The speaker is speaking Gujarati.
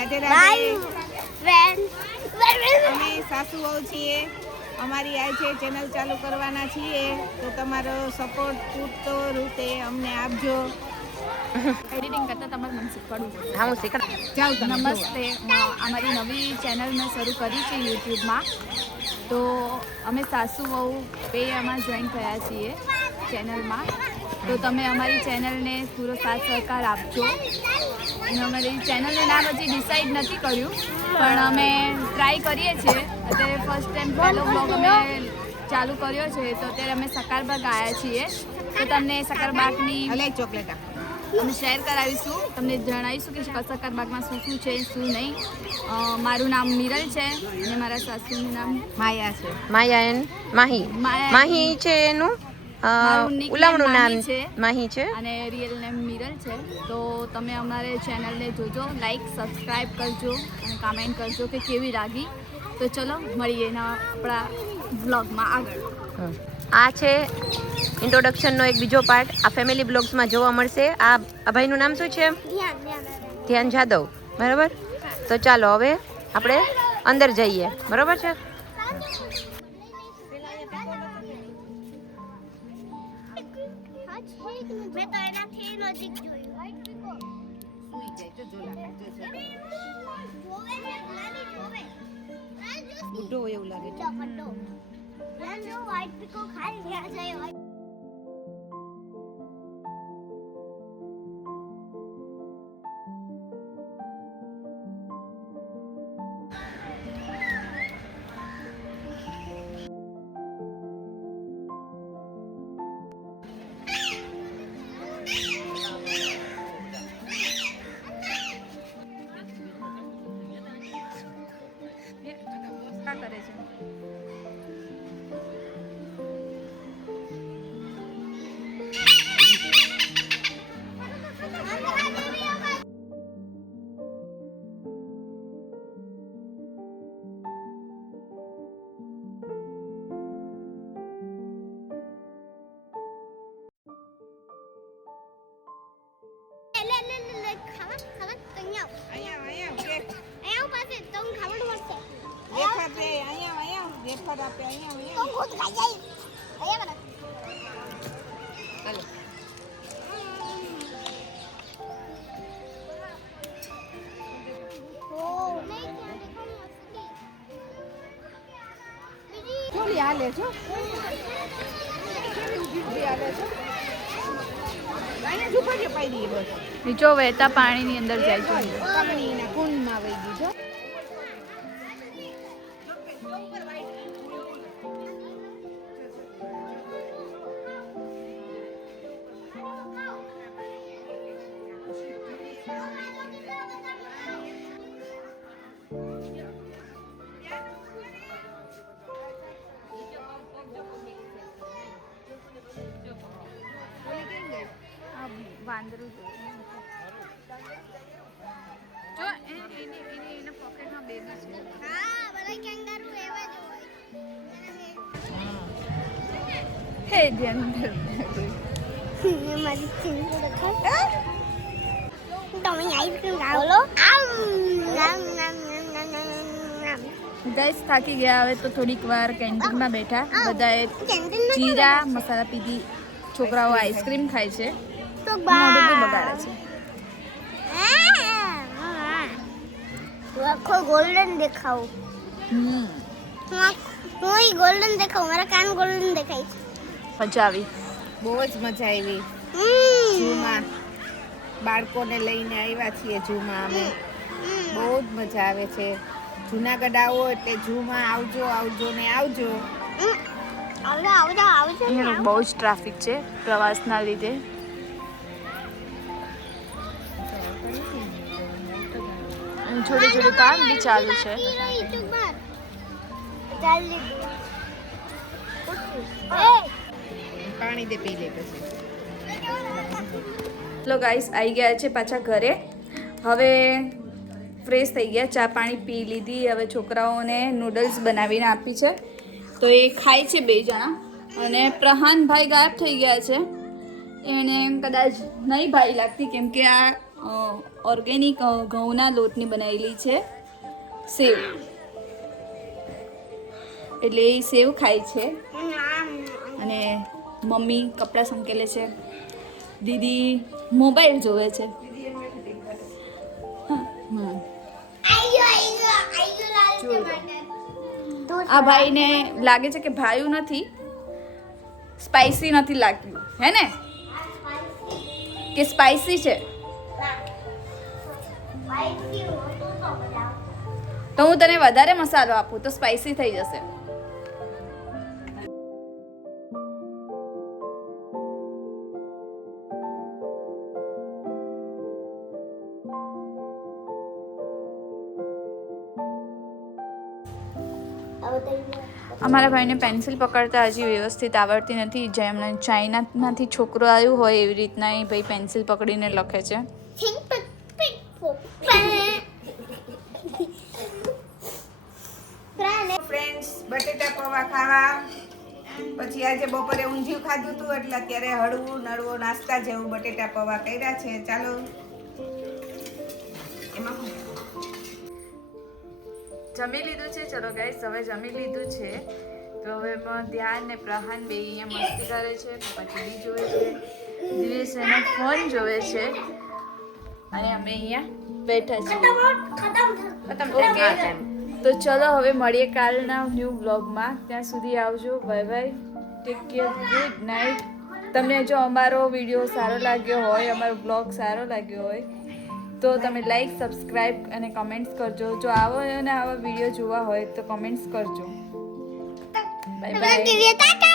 રાધે રાધે. અમે સાસુ વહુ છીએ. અમારી આજે ચેનલ ચાલુ કરવાના છીએ, તો તમારો સપોર્ટ પૂરતો રૂપે અમને આપજો. એડિટિંગ કરતા તમારે મને શીખવાડવું પડશે. હા, હું શીખડ. જાઓ તમે. નમસ્તે, અમારી નવી ચેનલ મેં શરૂ કરી છે યુટ્યુબમાં. તો અમે સાસુ વહુ બે આમાં જોઈન થયા છીએ ચેનલમાં. તો તમે અમારી ચેનલને પૂરો સાથ સહકાર આપજો. અને અમારી ચેનલનું નામ હજી ડિસાઈડ નથી કર્યું, પણ અમે ટ્રાય કરીએ છીએ. અત્યારે ફર્સ્ટ ટાઈમ પહેલો બ્લોગ અમે ચાલુ કર્યો છે, તો અત્યારે અમે સકારબાગ આવ્યા છીએ. તો તમને સકારબાગની હલે ચોકલેટ અમે શેર કરાવીશું, તમને જણાવીશું કે સકારબાગમાં શું શું છે શું નહીં. મારું નામ મિરલ છે અને મારા સાસુનું નામ માયા છે. માયા એન માહી. માહી છે એનું મારું nickname ઉલામણું નામ માહી છે. માહી છે. અને રિયલ નેમ મિરલ છે. તો તમે અમારે ચેનલને જોજો, લાઈક સબસ્ક્રાઈબ કરજો અને કમેન્ટ કરજો કે કેવી લાગી. તો ચલો મળીએ એના આપણા બ્લોગમાં આગળ. આ છે ઇન્ટ્રોડક્શનનો એક બીજો પાર્ટ. આ ફેમિલી બ્લોગ્સમાં જોવા મળશે. આ ભાઈનું નામ શું છે? ધ્યાન જાદવ. બરાબર. તો ચાલો હવે આપણે અંદર જઈએ. બરાબર છે. મેં તો એનાથી નજીક જોયું. સુઈ જાય તો જોલા જોવે છે, નાની જોવે. બુઢો એવું લાગે છે. ટપટો. ત્યાં જો વ્હાઈટ પીકો ખાઈ ગયા જાય હોય. શું કરે છે? લે ખાવા તૈયાર. અહીંયા કે અહીંયા પાસે તો ખાવાનું મળશે. વેફર દે. અહીંયા વેફર આપે. અહીંયા તો ખુદ ખાઈ જાય. અહીંયા બરાબર. હાલો. ચોલી હાલે છો. ઊભી હાલે છો. અહીંયા ઝૂંપડીઓ પાડી દઈએ બસ. નીચો વહેતા પાણીની અંદર જાય છે. પાણીના કુંડમાં વહી ગઈ છો. વાંદરું જો એના પોકેટમાં બેબી છે. હા, બધા કેંગારૂ એવા જ હોય. હે ધ્યાન મારી ચિંતા દેખાય. તમે આઈસ્ક્રીમ બોલો. આમ નામ નામ નામ નામ નામ. ગાઈસ થાકી ગયા. હવે તો થોડીક વાર કેન્ટીનમાં બેઠા. બધાએ જીરા મસાલા પીધી. છોકરાઓ આઈસ્ક્રીમ ખાય છે. તો મોઢું બી બગાડે છે. આખો ગોલ્ડન દેખાવ. હું ગોલ્ડન દેખાવ. મારા કાન ગોલ્ડન દેખાય છે. મજા આવી. બહુ જ મજા આવી ઝૂમાં. બાળકોને લઈને આવ્યા છીએ ઝૂમાં અમે. બહુ જ મજા આવે છે. જુનાગઢ આવો એટલે ઝૂમાં આવજો ને આવજો. આવજો. અહીંયા બહુ જ ટ્રાફિક છે પ્રવાસના લીધે. અને જોડે કામ બી ચાલુ છે. પાણી દે પી લે પછી. ચલો ગાઈસ આવી ગયા છે પાછા ઘરે. હવે ફ્રેશ થઈ ગયા, ચા પાણી પી લીધી. હવે છોકરાઓને નૂડલ્સ બનાવીને આપી છે, તો એ ખાય છે બે જણા. અને પ્રહાનભાઈ ગાયબ થઈ ગયા છે. એને કદાચ નહીં ભાઈ લાગતી, કેમ કે આ ઓર્ગેનિક ઘઉંના લોટની બનાવેલી છે સેવ. એટલે એ સેવ ખાય છે અને મમ્મી કપડાં સંકેલે છે, દીદી મોબાઈલ જોવે છે. આ ભાઈને લાગે છે કે ભાયું નથી, સ્પાઈસી નથી લાગતું, હે ને? કે સ્પાઈસી છે? તો હું તને વધારે મસાલો આપું તો સ્પાઈસી થઈ જશે. અમારા ભાઈને પેન્સિલ પકડતા હજી વ્યવસ્થિત આવડતી નથી. જેમને ચાઇનામાંથી છોકરો આવ્યો હોય એવી રીતના એ ભાઈ પેન્સિલ પકડીને લખે છે. ફ્રેન્ડ્સ, બટેટા પૌવા ખાવા પછી આજે બપોરે ઊંધિયું ખાધું હતું એટલે અત્યારે હળવું નળવો નાસ્તા જેવું બટેટા પૌવા કર્યા છે. ચાલો એમાં જમી લીધું છે. ચલો ગાઈસ, હવે જમી લીધું છે તો હવે ધ્યાન ને પ્રહાન બે અહીંયા મસ્તી કરે છે, પપ્પા ટીવી જોવે છે, દિવેશ એનો ફોન જોવે છે અને અમે અહીંયા બેઠા છીએ. ઓકે, તો ચલો હવે મળીએ કાલના ન્યૂ બ્લોગમાં. ત્યાં સુધી આવજો. Bye bye, take care, good night. તમને જો અમારો વિડીયો સારો લાગ્યો હોય, અમારો બ્લોગ સારો લાગ્યો હોય તો તમે લાઈક, સબસ્ક્રાઈબ અને કમેન્ટ્સ કરજો. જો આવો અને આવા વિડીયો જોવા હોય તો કમેન્ટ્સ કરજો. Bye bye.